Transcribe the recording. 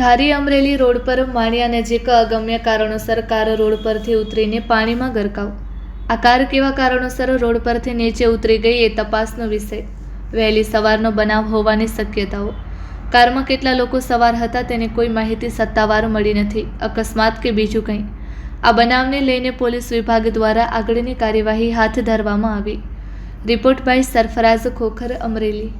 ધારી Amreli road પર માણિયા નજીક અગમ્ય કારણોસર કાર રોડ પરથી ઉતરીને પાણીમાં ગરકાવ। આ કાર કેવા કારણોસર રોડ પરથી નીચે ઉતરી ગઈ એ તપાસનો વિષય। વહેલી સવારનો બનાવ હોવાની શક્યતાઓ। કારમાં કેટલા લોકો સવાર હતા તેની કોઈ માહિતી સત્તાવાર મળી નથી। અકસ્માત કે બીજું કંઈ? આ બનાવને લઈને પોલીસ વિભાગ દ્વારા આગળની કાર્યવાહી હાથ ધરવામાં આવી। Report by Sarfaraz Khokhar, Amreli.